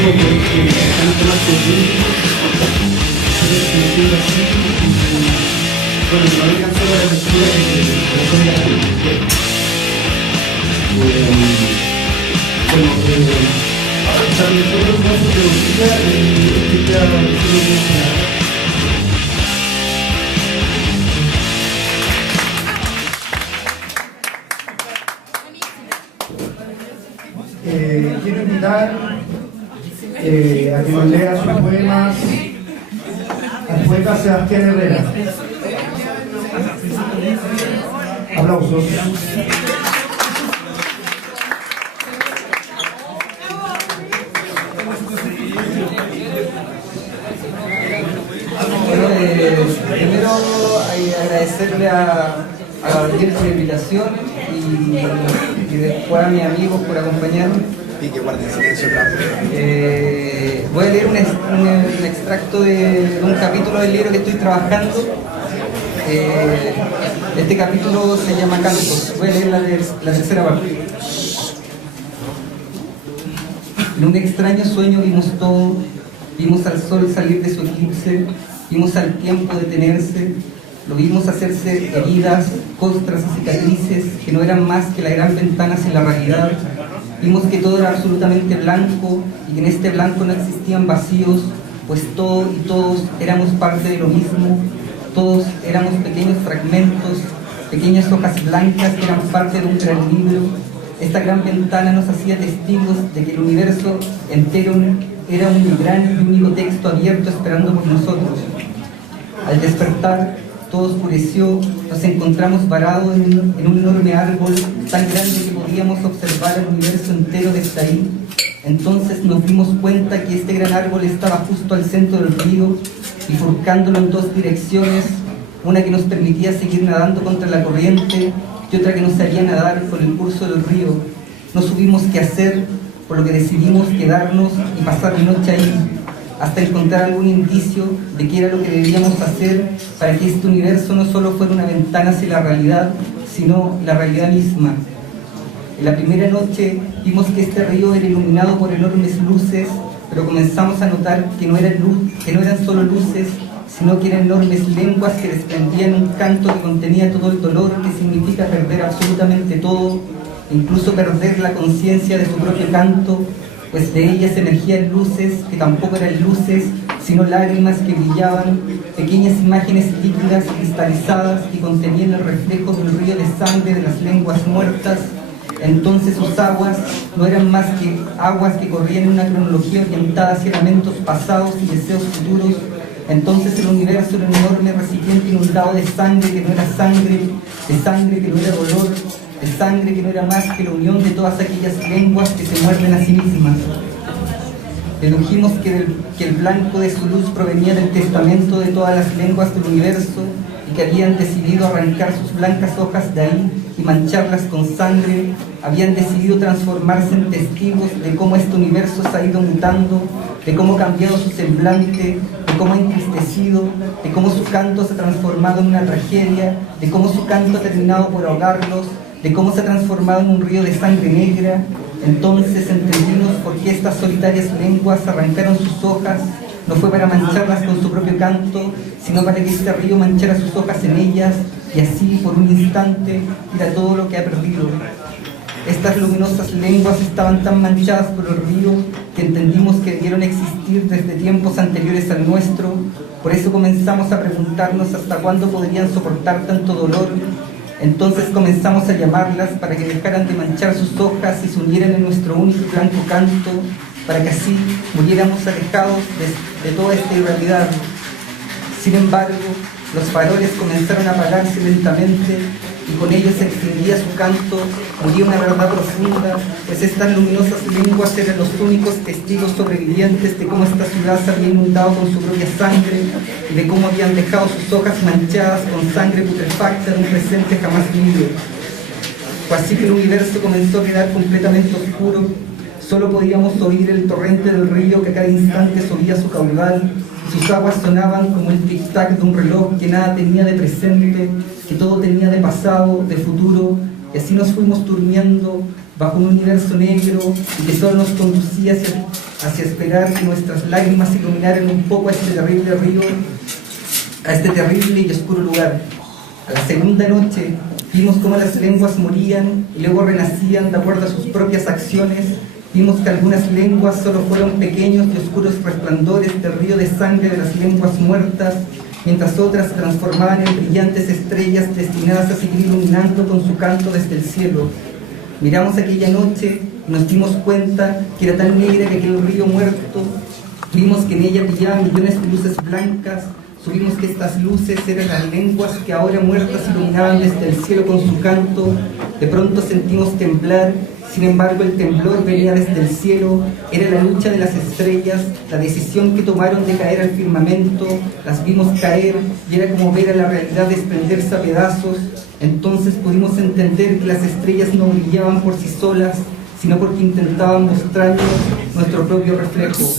motivo porque tanto más científicos, así, bueno, no alcanzó la lectura de la también fue un caso de teología y quiero invitar a que nos lea sus poemas al poeta Sebastián Herrera. Aplausos. Primero agradecerle a Gabriel por la invitación y después a mis amigos por acompañarme. Y que guarden silencio atrás. Voy a leer un extracto de un capítulo del libro que estoy trabajando. Este capítulo se llama Cantos. Voy a leer la tercera parte. En un extraño sueño vimos todo. Vimos al sol salir de su eclipse. Vimos al tiempo detenerse. Lo vimos hacerse heridas, costras y cicatrices que no eran más que la gran ventana hacia la realidad. Vimos que todo era absolutamente blanco y que en este blanco no existían vacíos, pues todo y todos éramos parte de lo mismo. Todos éramos pequeños fragmentos, pequeñas hojas blancas que eran parte de un gran libro. Esta gran ventana nos hacía testigos de que el universo entero era un gran y único texto abierto esperando por nosotros. Al despertar, todo oscureció, nos encontramos varados en un enorme árbol tan grande que podíamos observar el universo entero desde ahí. Entonces nos dimos cuenta que este gran árbol estaba justo al centro del río, bifurcándolo en dos direcciones, una que nos permitía seguir nadando contra la corriente y otra que nos haría nadar con el curso del río. No supimos qué hacer, por lo que decidimos quedarnos y pasar la noche ahí, hasta encontrar algún indicio de qué era lo que debíamos hacer para que este universo no solo fuera una ventana hacia la realidad, sino la realidad misma. En la primera noche vimos que este río era iluminado por enormes luces, pero comenzamos a notar que no eran solo luces, sino que eran enormes lenguas que desprendían un canto que contenía todo el dolor que significa perder absolutamente todo, incluso perder la conciencia de su propio canto, pues de ellas emergían luces que tampoco eran luces, sino lágrimas que brillaban, pequeñas imágenes líquidas cristalizadas que contenían el reflejo del río de sangre de las lenguas muertas. Entonces sus aguas no eran más que aguas que corrían en una cronología orientada hacia lamentos pasados y deseos futuros. Entonces el universo era un enorme recipiente inundado de sangre que no era sangre, de sangre que no era dolor, de sangre que no era más que la unión de todas aquellas lenguas que se muerden a sí mismas. Dedujimos que el blanco de su luz provenía del testamento de todas las lenguas del universo y que habían decidido arrancar sus blancas hojas de ahí y mancharlas con sangre. Habían decidido transformarse en testigos de cómo este universo se ha ido mutando, de cómo ha cambiado su semblante, de cómo ha entristecido, de cómo su canto se ha transformado en una tragedia, de cómo su canto ha terminado por ahogarlos, de cómo se ha transformado en un río de sangre negra. Entonces entendimos por qué estas solitarias lenguas arrancaron sus hojas. No fue para mancharlas con su propio canto, sino para que este río manchara sus hojas en ellas, y así, por un instante, era todo lo que ha perdido. Estas luminosas lenguas estaban tan manchadas por el río que entendimos que debieron existir desde tiempos anteriores al nuestro. Por eso comenzamos a preguntarnos hasta cuándo podrían soportar tanto dolor. Entonces comenzamos a llamarlas para que dejaran de manchar sus hojas y se unieran en nuestro único y blanco canto, para que así muriéramos alejados de toda esta irrealidad. Sin embargo, los faroles comenzaron a apagarse lentamente y con ellos se extinguía su canto, murió una verdad profunda, pues estas luminosas lenguas eran los únicos testigos sobrevivientes de cómo esta ciudad se había inundado con su propia sangre y de cómo habían dejado sus hojas manchadas con sangre putrefacta de un presente jamás vivido. Fue así que el universo comenzó a quedar completamente oscuro. Solo podíamos oír el torrente del río que a cada instante subía su caudal. Sus aguas sonaban como el tic-tac de un reloj que nada tenía de presente, que todo tenía de pasado, de futuro, y así nos fuimos durmiendo bajo un universo negro y que solo nos conducía hacia esperar que nuestras lágrimas iluminaran un poco a este terrible río, a este terrible y oscuro lugar. A la segunda noche vimos cómo las lenguas morían y luego renacían de acuerdo a sus propias acciones. Vimos que algunas lenguas solo fueron pequeños y oscuros resplandores del río de sangre de las lenguas muertas, mientras otras se transformaban en brillantes estrellas destinadas a seguir iluminando con su canto desde el cielo. Miramos aquella noche y nos dimos cuenta que era tan negra que aquel río muerto. Vimos que en ella brillaban millones de luces blancas. Supimos que estas luces eran las lenguas que ahora muertas iluminaban desde el cielo con su canto. De pronto sentimos temblar, sin embargo el temblor venía desde el cielo. Era la lucha de las estrellas, la decisión que tomaron de caer al firmamento. Las vimos caer y era como ver a la realidad desprenderse a pedazos. Entonces pudimos entender que las estrellas no brillaban por sí solas, sino porque intentaban mostrarnos nuestro propio reflejo.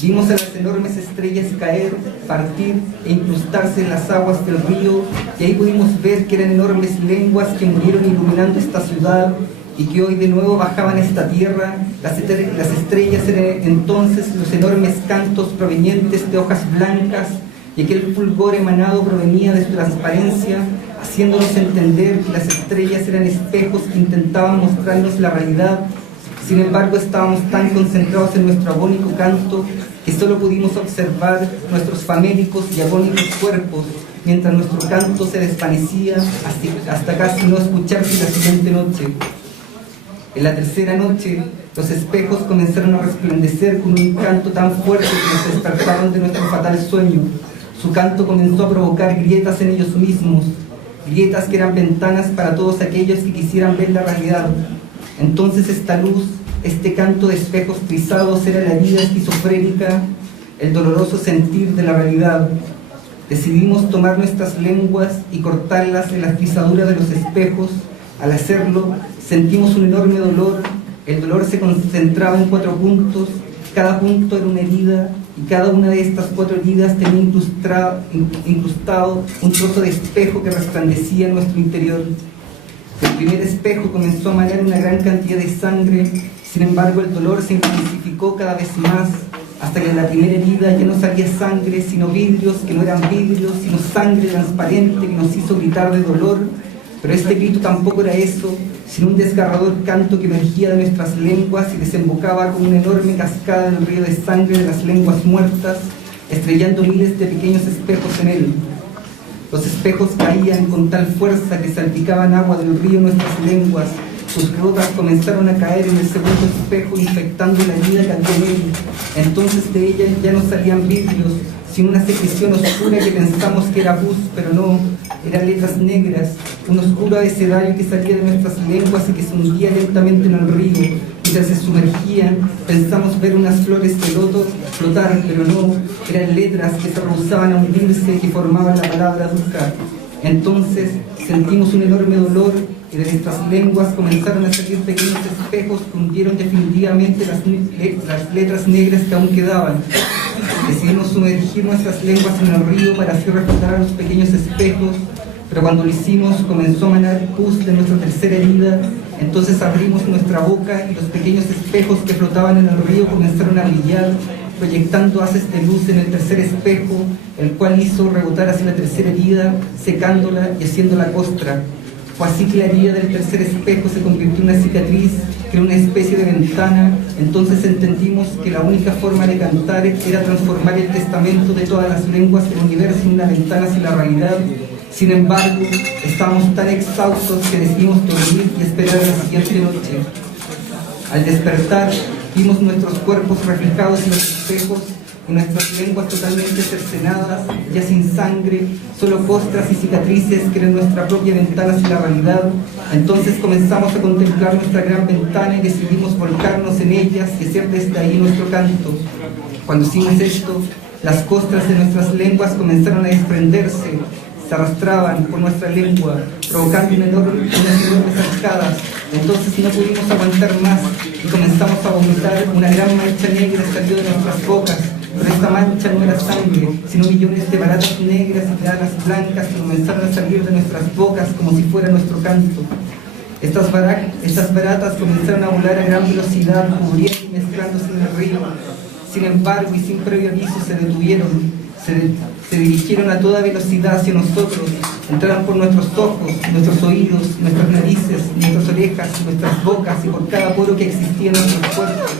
Vimos a las enormes estrellas caer, partir e incrustarse en las aguas del río, y ahí pudimos ver que eran enormes lenguas que murieron iluminando esta ciudad y que hoy de nuevo bajaban a esta tierra. Las estrellas eran entonces los enormes cantos provenientes de hojas blancas, y aquel fulgor emanado provenía de su transparencia, haciéndonos entender que las estrellas eran espejos que intentaban mostrarnos la realidad. Sin embargo, estábamos tan concentrados en nuestro agónico canto que solo pudimos observar nuestros famélicos y agónicos cuerpos, mientras nuestro canto se desvanecía hasta casi no escucharse la siguiente noche. En la tercera noche, los espejos comenzaron a resplandecer con un canto tan fuerte que nos despertaron de nuestro fatal sueño. Su canto comenzó a provocar grietas en ellos mismos, grietas que eran ventanas para todos aquellos que quisieran ver la realidad. Entonces esta luz, este canto de espejos frisados era la herida esquizofrénica, el doloroso sentir de la realidad. Decidimos tomar nuestras lenguas y cortarlas en la frisadura de los espejos. Al hacerlo, sentimos un enorme dolor. El dolor se concentraba en 4 puntos, cada punto era una herida, y cada una de estas 4 heridas tenía incrustado un trozo de espejo que resplandecía en nuestro interior. El primer espejo comenzó a manar una gran cantidad de sangre. Sin embargo, el dolor se intensificó cada vez más, hasta que en la primera herida ya no salía sangre, sino vidrios que no eran vidrios, sino sangre transparente que nos hizo gritar de dolor. Pero este grito tampoco era eso, sino un desgarrador canto que emergía de nuestras lenguas y desembocaba como una enorme cascada en el río de sangre de las lenguas muertas, estrellando miles de pequeños espejos en él. Los espejos caían con tal fuerza que salpicaban agua del río en nuestras lenguas. Sus gotas comenzaron a caer en el segundo espejo, infectando la herida que había en él. Entonces de ella ya no salían vidrios, sino una secreción oscura que pensamos que era pus, pero no, eran letras negras, un oscuro abecedario que salía de nuestras lenguas y que se hundía lentamente en el río. Mientras se sumergían, pensamos ver unas flores de loto flotar, pero no, eran letras que se rehusaban a hundirse y que formaban la palabra Dukkha. Entonces sentimos un enorme dolor y de nuestras lenguas comenzaron a salir pequeños espejos que hundieron definitivamente las letras negras que aún quedaban. Decidimos sumergir nuestras lenguas en el río para así reflejar a los pequeños espejos, pero cuando lo hicimos comenzó a manar pus de nuestra tercera herida. Entonces abrimos nuestra boca y los pequeños espejos que flotaban en el río comenzaron a brillar, proyectando haces de luz en el tercer espejo, el cual hizo rebotar hacia la tercera herida, secándola y haciéndola costra. Fue así que la herida del tercer espejo se convirtió en una cicatriz, que era una especie de ventana. Entonces entendimos que la única forma de cantar era transformar el testamento de todas las lenguas del universo en una ventana hacia la realidad. Sin embargo, estábamos tan exhaustos que decidimos dormir y esperar la siguiente noche. Al despertar, vimos nuestros cuerpos reflejados en los espejos y nuestras lenguas totalmente cercenadas, ya sin sangre, solo costras y cicatrices que eran nuestra propia ventana hacia la realidad. Entonces comenzamos a contemplar nuestra gran ventana y decidimos volcarnos en ellas y hacer desde ahí nuestro canto. Cuando hicimos esto, las costras de nuestras lenguas comenzaron a desprenderse, se arrastraban por nuestra lengua, provocando unas enormes arcadas. Entonces no pudimos aguantar más y comenzamos a vomitar. Una gran mancha negra salió de nuestras bocas, pero esta mancha no era sangre, sino millones de baratas negras y de alas blancas que comenzaron a salir de nuestras bocas como si fuera nuestro canto. Estas baratas comenzaron a volar a gran velocidad, cubriendo y mezclándose en el río. Sin embargo, y sin previo aviso, se detuvieron, se dirigieron a toda velocidad hacia nosotros, entraron por nuestros ojos, nuestros oídos, nuestras narices, nuestras orejas, nuestras bocas y por cada poro que existía en nuestros cuerpos.